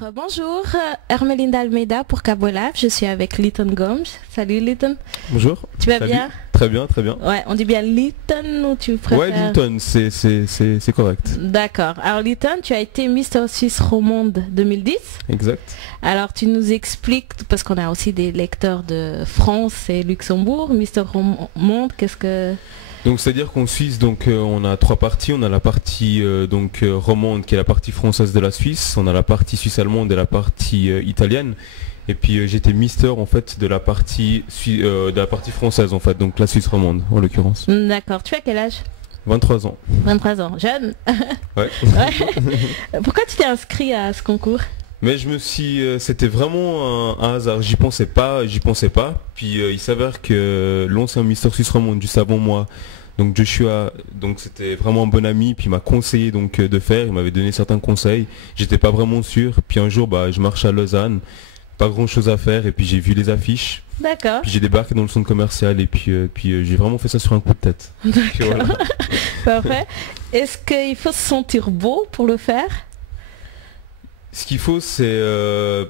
Bonjour, Hermelinda Almeida pour Cabolab. Je suis avec Lyton Gomes. Salut Lyton. Bonjour. Tu vas Salut. bien? Très bien, très bien. Ouais, on dit bien Lyton ou tu préfères? Ouais, Lyton, c'est correct. D'accord. Alors Lyton, tu as été Mister Suisse Romande 2010. Exact. Alors tu nous expliques, parce qu'on a aussi des lecteurs de France et Luxembourg, Mister Romande, qu'est-ce que... Donc c'est-à-dire qu'en Suisse, donc on a trois parties. On a la partie romande qui est la partie française de la Suisse. On a la partie suisse-allemande et la partie italienne. Et puis j'étais Mister en fait de la partie française en fait, donc la Suisse romande en l'occurrence. D'accord. Tu as quel âge? 23 ans. 23 ans. Jeune. Ouais. Ouais. Pourquoi tu t'es inscrit à ce concours? Mais je me suis, c'était vraiment un hasard. J'y pensais pas. Puis il s'avère que l'ancien Mister Suisse romande juste avant moi, donc Joshua, donc c'était vraiment un bon ami. Puis il m'a conseillé donc de faire. Il m'avait donné certains conseils. J'étais pas vraiment sûr. Puis un jour, je marche à Lausanne, pas grand chose à faire. Et puis j'ai vu les affiches. D'accord. Puis j'ai débarqué dans le centre commercial. Et puis j'ai vraiment fait ça sur un coup de tête. D'accord. Voilà. Parfait. Est-ce qu'il faut se sentir beau pour le faire? Ce qu'il faut, c'est, je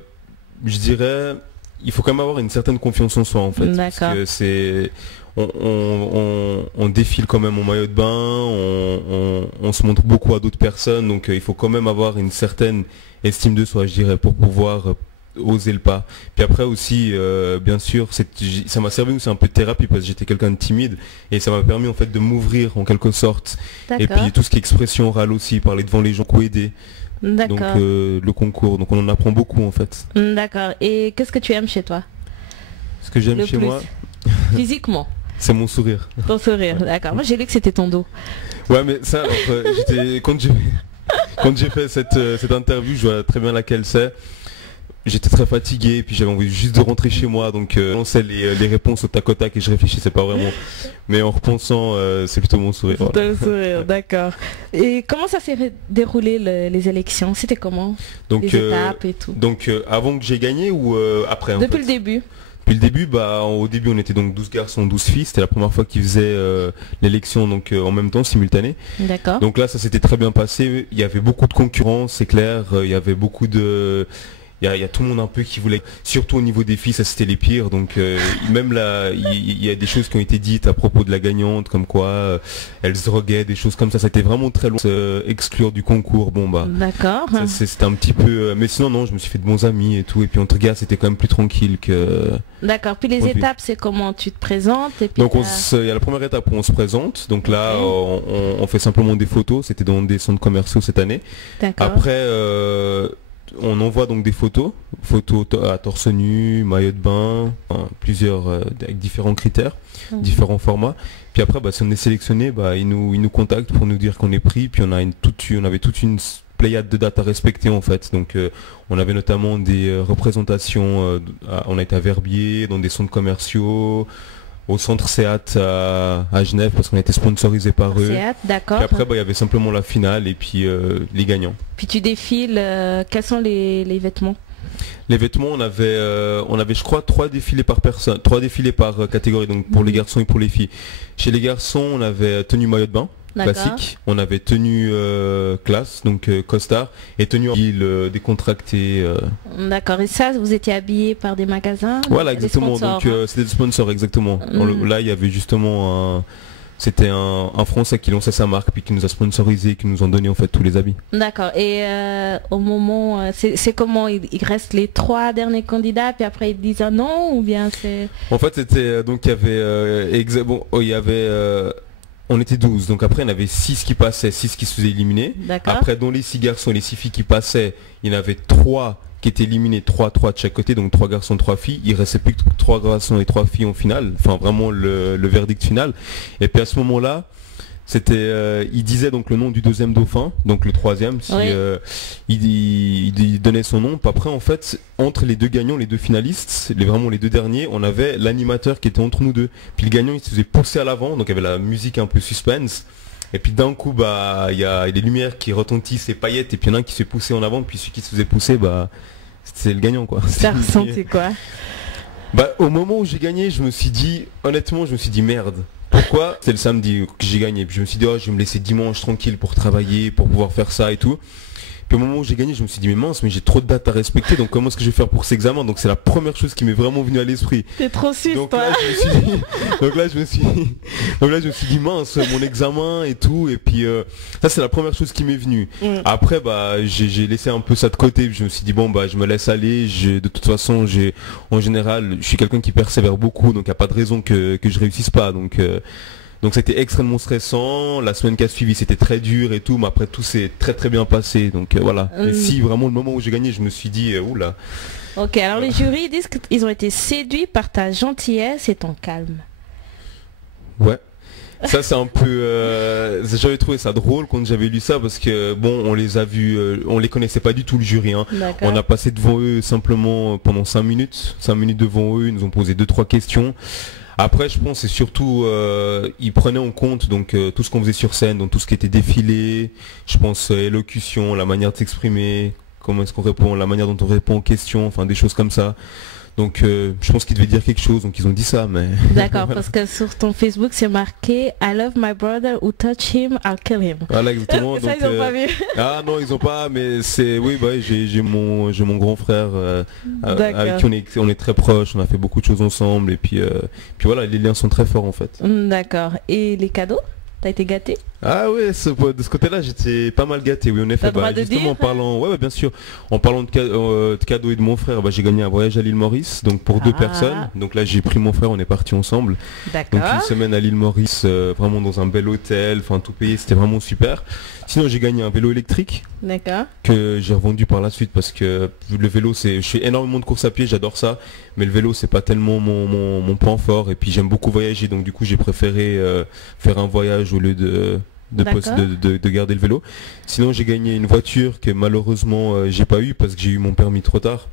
dirais, il faut quand même avoir une certaine confiance en soi en fait. D'accord. Parce que c'est, on défile quand même en maillot de bain, on se montre beaucoup à d'autres personnes, donc il faut quand même avoir une certaine estime de soi, je dirais, pour pouvoir oser le pas. Puis après aussi, bien sûr, ça m'a servi aussi un peu de thérapie parce que j'étais quelqu'un de timide et ça m'a permis en fait de m'ouvrir en quelque sorte. Et puis tout ce qui est expression orale aussi, parler devant les gens, aider. Donc le concours, donc on en apprend beaucoup en fait. D'accord. Et qu'est-ce que tu aimes chez toi? Ce que j'aime chez moi, physiquement, c'est mon sourire. Ton sourire, d'accord. Moi j'ai lu que c'était ton dos. Ouais, mais ça, quand j'ai fait cette interview, je vois très bien laquelle c'est. J'étais très fatigué, puis j'avais envie juste de rentrer chez moi, donc je lançais les réponses au tac au tac et je réfléchissais pas vraiment. Mais en repensant, c'est plutôt mon sourire. Voilà. Ton sourire, d'accord. Et comment ça s'est déroulé les élections? C'était comment? Donc, les étapes et tout. Donc avant que j'ai gagné ou après Depuis le début. Depuis le début, au début on était donc 12 garçons, 12 filles. C'était la première fois qu'ils faisaient l'élection donc en même temps, simultanée. D'accord. Donc là ça s'était très bien passé. Il y avait beaucoup de concurrence, c'est clair. Il y avait beaucoup de... Il y a tout le monde un peu qui voulait, surtout au niveau des filles, ça c'était les pires. Donc même là, il y a des choses qui ont été dites à propos de la gagnante, comme quoi elle se droguait, des choses comme ça. Ça a été vraiment très long. Exclure du concours, d'accord. C'était un petit peu. Mais sinon non, je me suis fait de bons amis et tout. Et puis entre gars, c'était quand même plus tranquille que. D'accord. Puis les étapes, c'est comment tu te présentes et puis donc il y a la première étape où on se présente. Donc là, on fait simplement des photos. C'était dans des centres commerciaux cette année. D'accord. Après. On envoie donc des photos à torse nu, maillot de bain, plusieurs avec différents critères, différents formats. Puis après, si on est sélectionné, ils nous contactent pour nous dire qu'on est pris. Puis on avait toute une pléiade de dates à respecter en fait. Donc on avait notamment des représentations. On a été à Verbier, dans des centres commerciaux. Au centre Seat à Genève parce qu'on a été sponsorisé par eux. Seat, d'accord. Puis après il y avait simplement la finale et puis les gagnants. Puis tu défiles, quels sont les vêtements? Les vêtements, on avait je crois 3 défilés par personne, 3 défilés par catégorie, donc pour les garçons et pour les filles. Chez les garçons, on avait tenue maillot de bain classique, on avait tenue classe, donc costard, et tenue décontractée. D'accord, et ça, vous étiez habillé par des magasins? Voilà, exactement, donc c'était des sponsors, exactement. Là, il y avait justement c'était un Français qui lançait sa marque puis qui nous a sponsorisé, qui nous ont donné en fait tous les habits. D'accord. Et au moment, c'est comment il reste les 3 derniers candidats puis après ils disent un non ou bien c'est... En fait c'était donc il y avait on était 12, donc après il y en avait 6 qui passaient, 6 qui se faisaient éliminer. Après dans les 6 garçons et les 6 filles qui passaient, il y en avait 3 qui étaient éliminés, 3 de chaque côté, donc 3 garçons, 3 filles. Il restait plus que 3 garçons et 3 filles en finale, enfin vraiment le verdict final. Et puis à ce moment-là, c'était, il disait donc le nom du deuxième dauphin, donc le troisième, si il donnait son nom. Puis après en fait, entre les deux gagnants, les deux finalistes, vraiment les deux derniers, on avait l'animateur qui était entre nous deux. Puis le gagnant il se faisait pousser à l'avant, donc il y avait la musique un peu suspense. Et puis d'un coup il y a des lumières qui retentissent, les paillettes, et puis il y en a un qui se fait pousser en avant, puis celui qui se faisait pousser, c'est le gagnant quoi. Ça ressentait quoi? Au moment où j'ai gagné, honnêtement je me suis dit merde. Pourquoi? C'est le samedi que j'ai gagné. Puis je me suis dit je vais me laisser dimanche tranquille pour travailler, pour pouvoir faire ça et tout. Puis au moment où j'ai gagné, je me suis dit mais mince, mais j'ai trop de dates à respecter, donc comment est-ce que je vais faire pour cet examen? Donc c'est la première chose qui m'est vraiment venue à l'esprit. T'es trop suisse, donc toi. Là, je me suis dit mince, mon examen et tout, et puis ça c'est la première chose qui m'est venue. Après bah j'ai laissé un peu ça de côté, je me suis dit bon bah je me laisse aller, de toute façon en général je suis quelqu'un qui persévère beaucoup, donc il n'y a pas de raison que je réussisse pas, donc c'était extrêmement stressant. La semaine qui a suivi c'était très dur et tout, mais après tout s'est très très bien passé. Donc voilà. Et si vraiment le moment où j'ai gagné, je me suis dit oula. Ok, alors les jurys disent qu'ils ont été séduits par ta gentillesse et ton calme. Ouais. Ça c'est un peu j'avais trouvé ça drôle quand j'avais lu ça parce que bon on les a vus, on les connaissait pas du tout le jury hein. On a passé devant eux simplement pendant 5 minutes devant eux, ils nous ont posé 2-3 questions. Après je pense c'est surtout ils prenaient en compte donc tout ce qu'on faisait sur scène, donc tout ce qui était défilé, je pense élocution, la manière de s'exprimer, comment est-ce qu'on répond, la manière dont on répond aux questions, enfin des choses comme ça. Donc je pense qu'ils devaient dire quelque chose, donc ils ont dit ça, mais... D'accord, parce que sur ton Facebook c'est marqué I love my brother, who touch him, I'll kill him. Voilà, exactement. Ça, donc, ils ont pas vu. Ah non, ils ont pas, mais c'est... Oui, bah, j'ai mon grand frère avec qui on est très proches, on a fait beaucoup de choses ensemble, et puis voilà, les liens sont très forts en fait. D'accord. Et les cadeaux? T'as été gâté? Ah ouais, de ce côté-là, j'étais pas mal gâté, oui, en effet. Justement, en parlant, ouais, bien sûr, en parlant de cadeaux et de mon frère, j'ai gagné un voyage à l'île Maurice, donc pour 2 personnes. Donc là, j'ai pris mon frère, on est partis ensemble. D'accord. Donc une semaine à l'île Maurice, vraiment dans un bel hôtel, enfin tout payé, c'était vraiment super. Sinon, j'ai gagné un vélo électrique. D'accord. Que j'ai revendu par la suite parce que le vélo, je fais énormément de courses à pied, j'adore ça, mais le vélo, c'est pas tellement mon point fort, et puis j'aime beaucoup voyager, donc du coup, j'ai préféré faire un voyage au lieu de garder le vélo. Sinon j'ai gagné une voiture que malheureusement j'ai pas eu parce que j'ai eu mon permis trop tard.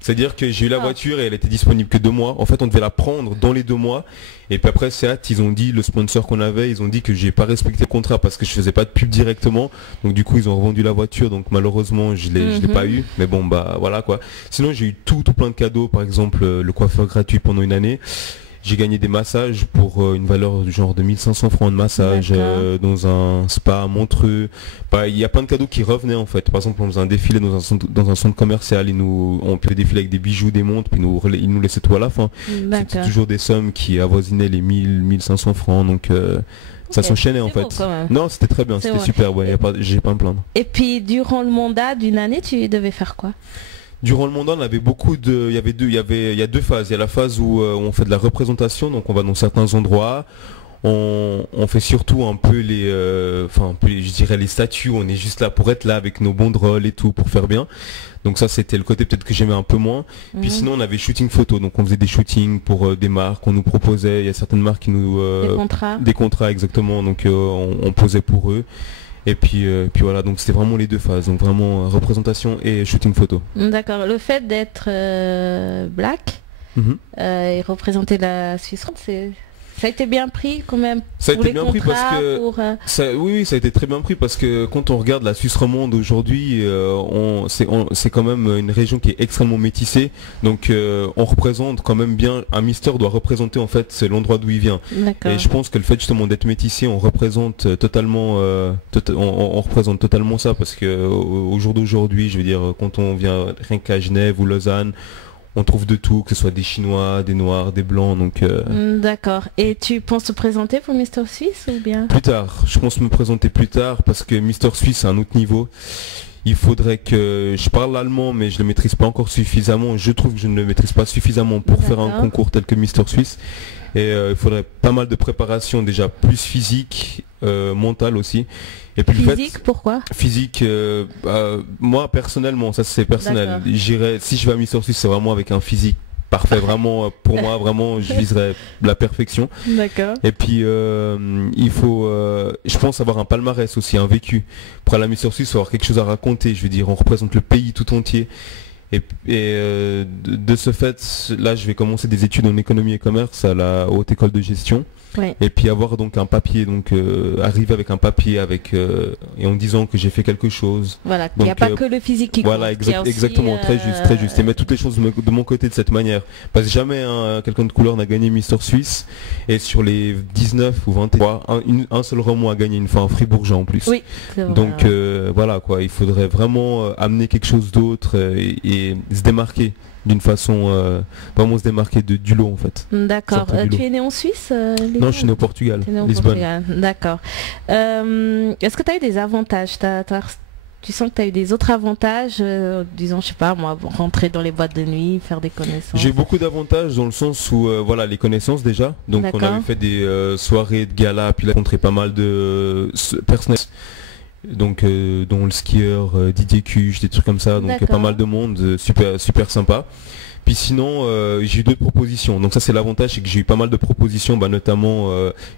C'est-à-dire que j'ai eu la voiture et elle était disponible que 2 mois. En fait on devait la prendre dans les 2 mois. Et puis après Seat, ils ont dit, le sponsor qu'on avait, ils ont dit que j'ai pas respecté le contrat parce que je faisais pas de pub directement. Donc du coup ils ont revendu la voiture. Donc malheureusement je l'ai pas eu. Mais bon bah voilà quoi. Sinon j'ai eu tout plein de cadeaux. Par exemple le coiffeur gratuit pendant une année. J'ai gagné des massages pour une valeur du genre de 1500 francs de massage dans un spa à Montreux. Il y a plein de cadeaux qui revenaient en fait. Par exemple, on faisait un défilé dans un centre commercial, on pouvait défiler avec des bijoux, des montres, puis ils nous laissaient tout à la fin. C'était toujours des sommes qui avoisinaient les 1500 francs. Donc ça s'enchaînait en fait. Non, c'était très bien, c'était super. Ouais, j'ai pas à me plaindre. Et puis durant le mandat d'une année, tu devais faire quoi? Durant le mandat, on avait il y a 2 phases. Il y a la phase où on fait de la représentation, donc on va dans certains endroits. On fait surtout un peu je dirais les statues. On est juste là pour être là avec nos banderoles et tout pour faire bien. Donc ça, c'était le côté peut-être que j'aimais un peu moins. Puis sinon, on avait shooting photo. Donc on faisait des shootings pour des marques. On nous proposait. Il y a certaines marques qui nous des contrats exactement. Donc on posait pour eux. Et puis voilà, donc c'était vraiment les 2 phases, donc vraiment représentation et shooting photo. D'accord, le fait d'être black et représenter la Suisse romande, ça a été bien pris quand même. Ça a été bien pris parce que oui, ça a été très bien pris parce que quand on regarde la Suisse romande aujourd'hui, c'est quand même une région qui est extrêmement métissée. Donc on représente quand même bien. Un Mister doit représenter en fait l'endroit d'où il vient. Et je pense que le fait justement d'être métissé, on représente totalement, on représente totalement ça parce que au jour d'aujourd'hui, je veux dire, quand on vient rien qu'à Genève ou Lausanne, on trouve de tout, que ce soit des Chinois, des Noirs, des Blancs, donc... D'accord. Et tu penses te présenter pour Mister Suisse ou bien? Plus tard. Je pense me présenter plus tard parce que Mister Suisse, c'est un autre niveau. Il faudrait que... Je parle l'allemand, mais je le maîtrise pas encore suffisamment. Je trouve que je ne le maîtrise pas suffisamment pour faire un concours tel que Mister Suisse. Et il faudrait pas mal de préparation, déjà plus physique, mentale aussi. Et puis physique, pourquoi? Physique, moi personnellement, ça c'est personnel. Si je vais à Mister Suisse, c'est vraiment avec un physique parfait, vraiment pour moi, vraiment je viserais la perfection. D'accord. Et puis il faut, je pense, avoir un palmarès aussi, un vécu. Pour aller à Mister Suisse, il faut avoir quelque chose à raconter. Je veux dire, on représente le pays tout entier. Et de ce fait, là je vais commencer des études en économie et commerce à la Haute École de Gestion. Oui. Et puis avoir donc un papier, donc arriver avec un papier et en disant que j'ai fait quelque chose. Voilà, il n'y a pas que le physique qui compte. Voilà, exactement, très juste, très juste. Et mettre toutes les choses de mon côté de cette manière. Parce que jamais quelqu'un de couleur n'a gagné Mister Suisse. Et sur les 19 ou 23, un seul roman a gagné une fois, un fribourgeois en plus. Oui, donc voilà quoi, il faudrait vraiment amener quelque chose d'autre et se démarquer. D'une façon vraiment se démarquer du lot en fait. D'accord. Tu es né en Suisse Non, je suis né au Portugal, Lisbonne. D'accord. Est-ce que tu as eu des avantages? Tu sens que tu as eu des autres avantages, disons, je sais pas moi, rentrer dans les boîtes de nuit, faire des connaissances? J'ai eu beaucoup d'avantages dans le sens où, voilà, les connaissances déjà. Donc on avait fait des soirées de gala, puis là, rencontré pas mal de personnes. Donc dont le skieur Didier Cuche, des trucs comme ça, donc pas mal de monde, super sympa. Puis sinon j'ai eu d'autres propositions, donc ça c'est l'avantage, c'est que j'ai eu pas mal de propositions, notamment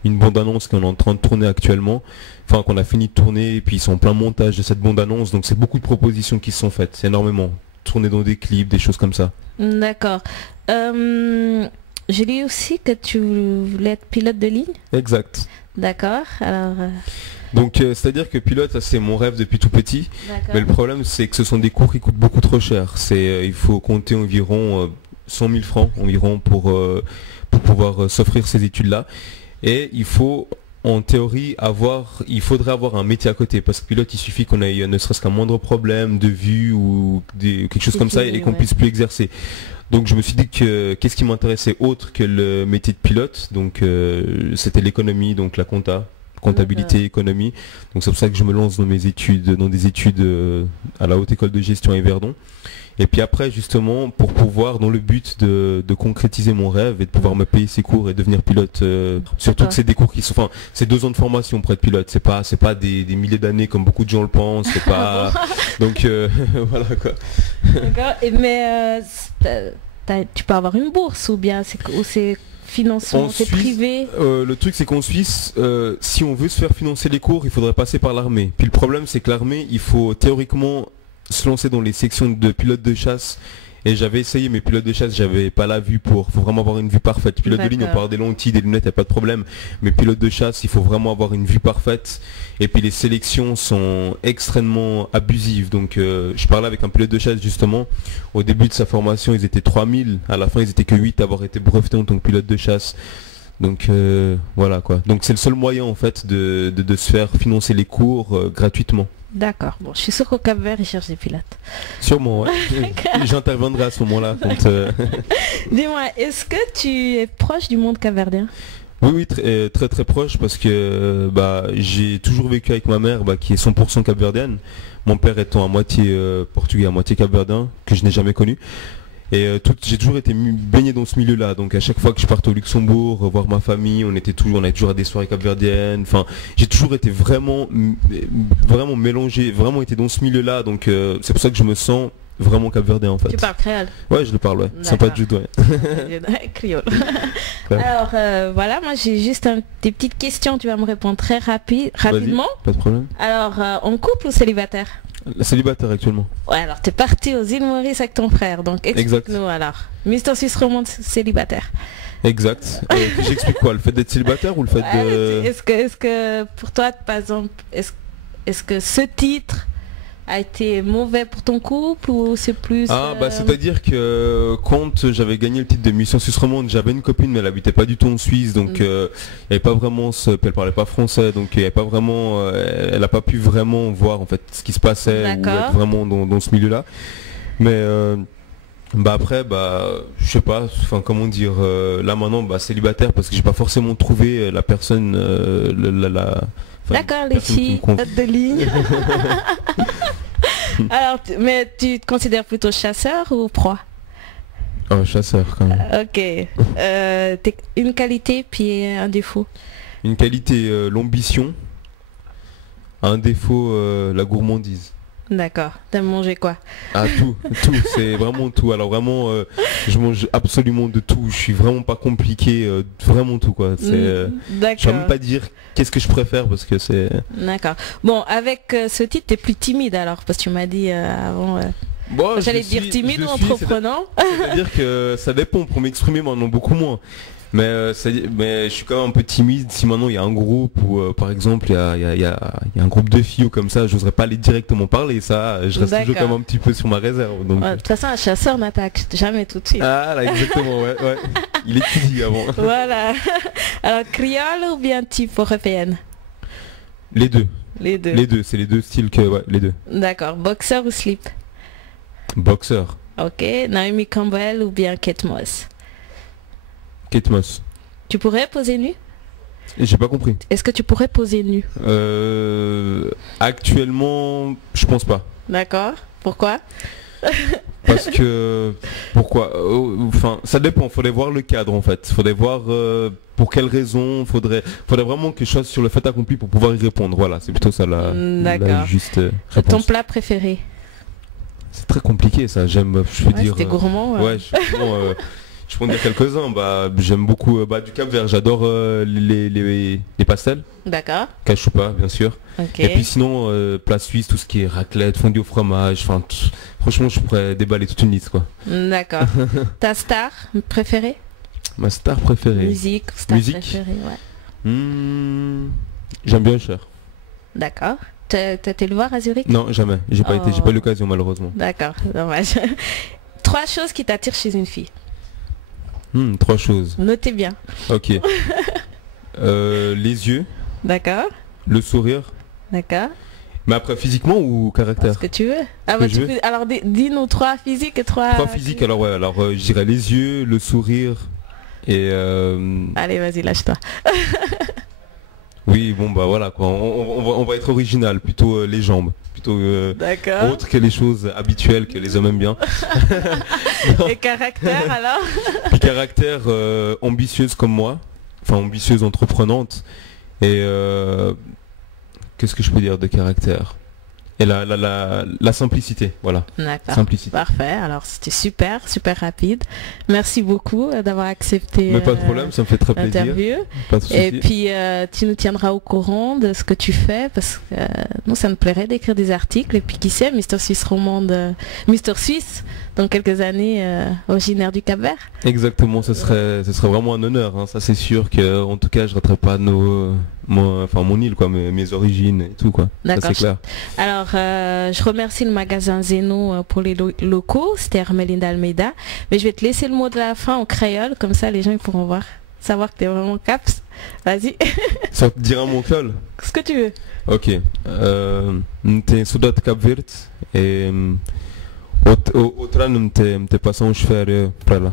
une bande-annonce qu'on est en train de tourner actuellement, enfin qu'on a fini de tourner, et puis ils sont en plein montage de cette bande-annonce, donc c'est beaucoup de propositions qui se sont faites, c'est énormément, tourner dans des clips, des choses comme ça. D'accord. J'ai lu aussi que tu voulais être pilote de ligne. Exact. D'accord, alors... Donc c'est-à-dire que pilote, ça c'est mon rêve depuis tout petit, mais le problème c'est que ce sont des cours qui coûtent beaucoup trop cher. Il faut compter environ 100 000 francs environ pour pouvoir s'offrir ces études-là. Et il faut en théorie il faudrait avoir un métier à côté, parce que pilote il suffit qu'on ait ne serait-ce qu'un moindre problème de vue ou quelque chose comme ça et qu'on puisse plus exercer. Donc je me suis dit que qu'est-ce qui m'intéressait autre que le métier de pilote, donc c'était l'économie, donc la comptabilité, économie. Donc c'est pour ça que je me lance dans des études à la Haute École de Gestion à Yverdon. Et puis après justement pour pouvoir, dans le but de concrétiser mon rêve et de pouvoir me payer ces cours et devenir pilote, surtout que c'est des cours qui sont, c'est 2 ans de formation pour être pilote, c'est pas des milliers d'années comme beaucoup de gens le pensent, c'est pas donc voilà quoi. D'accord. Mais tu peux avoir une bourse ou bien c'est financement, c'est privé? Le truc c'est qu'en Suisse, si on veut se faire financer les cours, il faudrait passer par l'armée. Puis le problème c'est que l'armée, il faut théoriquement se lancer dans les sections de pilote de chasse. Et j'avais essayé, mais pilote de chasse, j'avais pas la vue faut vraiment avoir une vue parfaite. Pilote de ligne, on peut avoir des lentilles, des lunettes, y a pas de problème. Mais pilote de chasse, il faut vraiment avoir une vue parfaite. Et puis les sélections sont extrêmement abusives. Donc je parlais avec un pilote de chasse justement. Au début de sa formation, ils étaient 3000. À la fin, ils étaient que 8 à avoir été brevetés en tant que pilote de chasse. Donc voilà quoi. Donc c'est le seul moyen en fait de se faire financer les cours gratuitement. D'accord. Bon, je suis sûr qu'au Cap-Vert, ils cherchent des pilotes. Sûrement, ouais. J'interviendrai à ce moment-là. Dis-moi, est-ce que tu es proche du monde capverdien? Oui, très proche, parce que j'ai toujours vécu avec ma mère qui est 100% capverdienne. Mon père étant à moitié portugais, à moitié capverdien, que je n'ai jamais connu. Et j'ai toujours été baigné dans ce milieu-là. Donc à chaque fois que je partais au Luxembourg, voir ma famille, on allait toujours à des soirées capverdiennes. Enfin, j'ai toujours été vraiment mélangé, vraiment été dans ce milieu-là. Donc c'est pour ça que je me sens vraiment capverdien en fait. Tu parles créole? Ouais, je le parle, ouais. Sympa de judo, ouais. Créole. Alors voilà, moi j'ai juste des petites questions. Tu vas me répondre très rapidement. Pas de problème. Alors, en couple ou célibataire? Célibataire actuellement. Ouais, alors t'es parti aux îles Maurice avec ton frère, donc explique-nous alors. Mister Suisse Romande célibataire. Exact. J'explique quoi? Le fait d'être célibataire ou le fait de... Est-ce que pour toi, par exemple, est-ce que ce titre a été mauvais pour ton couple ou c'est plus... c'est-à-dire que quand j'avais gagné le titre de Mister Suisse Romande, j'avais une copine mais elle habitait pas du tout en Suisse, donc elle avait pas vraiment elle parlait pas français, donc elle a pas pu vraiment voir en fait ce qui se passait ou être vraiment dans ce milieu-là. Mais après je sais pas, enfin comment dire, là maintenant célibataire parce que j'ai pas forcément trouvé la personne d'accord, les filles de ligne. Alors, mais tu te considères plutôt chasseur ou proie? Chasseur quand même. Ok. Une qualité puis un défaut. Une qualité, l'ambition. Un défaut, la gourmandise. D'accord. T'aimes manger quoi? Tout, c'est vraiment tout. Alors vraiment, je mange absolument de tout. Je suis vraiment pas compliqué, vraiment tout quoi. Je vais même pas dire qu'est-ce que je préfère parce que c'est... D'accord. Bon, avec ce titre, t'es plus timide alors, parce que tu m'as dit avant... j'allais dire timide ou entreprenant. C'est-à-dire que ça dépend, pour m'exprimer maintenant beaucoup moins. mais je suis quand même un peu timide. Si maintenant il y a un groupe où par exemple il y a un groupe de filles ou comme ça, j'oserais pas aller directement parler. Ça, je reste toujours quand même un petit peu sur ma réserve. Donc, de toute façon, un chasseur n'attaque jamais tout de suite. Ah là, exactement, ouais. Il étudie avant. Voilà. Alors, créole ou bien type européenne? Les deux. Les deux. Les deux, c'est les deux styles que... Ouais, les deux. D'accord. Boxer ou slip? Boxer. Ok. Naomi Campbell ou bien Kate Moss? Kate Moss. Tu pourrais poser nu? J'ai pas compris. Est-ce que tu pourrais poser nu? Actuellement, je pense pas. D'accord. Pourquoi? Parce que... Pourquoi? Enfin, ça dépend. Faudrait voir le cadre en fait. Faudrait voir pour quelles raisons. Faudrait vraiment quelque chose sur le fait accompli pour pouvoir y répondre. Voilà, c'est plutôt ça la juste réponse. Ton plat préféré? C'est très compliqué ça. J'aime, je veux dire... C'était gourmand. Ouais, je peux en dire quelques-uns. J'aime beaucoup du Cap-Vert. J'adore les pastels. D'accord. Cachupa, bien sûr. Okay. Et puis sinon, plat suisse, tout ce qui est raclette, fondue au fromage. Franchement, je pourrais déballer toute une liste, quoi. D'accord. Ta star préférée? Ma star préférée. Musique, star préférée, ouais. J'aime bien Cher. D'accord. T'as été le voir à Zurich? Non, jamais. J'ai pas été. J'ai pas eu l'occasion, malheureusement. D'accord, dommage. 3 choses qui t'attirent chez une fille. 3 choses. Notez bien. Ok. Les yeux. D'accord. Le sourire. D'accord. Mais après, physiquement ou caractère? Ce que tu veux. Alors dis-nous 3 physiques et 3... 3 physiques, alors ouais, je dirais les yeux, le sourire et... Allez, vas-y, lâche-toi. Oui, bon bah voilà quoi, on va être original, plutôt les jambes, plutôt autre que les choses habituelles que les hommes aiment bien. Et caractère alors? Puis caractère ambitieuse comme moi, enfin ambitieuse, entreprenante, et qu'est-ce que je peux dire de caractère? Et la simplicité, voilà. D'accord. Simplicité. Parfait. Alors c'était super rapide. Merci beaucoup d'avoir accepté. Mais pas de problème, ça me fait très plaisir. Pas de souci. Et puis tu nous tiendras au courant de ce que tu fais parce que nous ça nous plairait d'écrire des articles et puis qui sait, Mister Suisse romande, Mister Suisse dans quelques années originaire du Cap-Vert. Exactement, ce serait vraiment un honneur. Hein. Ça c'est sûr que en tout cas je raterai pas mon île quoi, mes origines et tout quoi. D'accord. C'est clair. Alors je remercie le magasin Zeno pour les locaux, c'était Hermelinda Almeida, mais je vais te laisser le mot de la fin en créole, comme ça les gens ils pourront savoir que tu es vraiment caps. Vas-y. Ça te dira mon créole? Ce que tu veux. Ok. T'es soldat de Cap-Vert et au train m'te passant je fais là.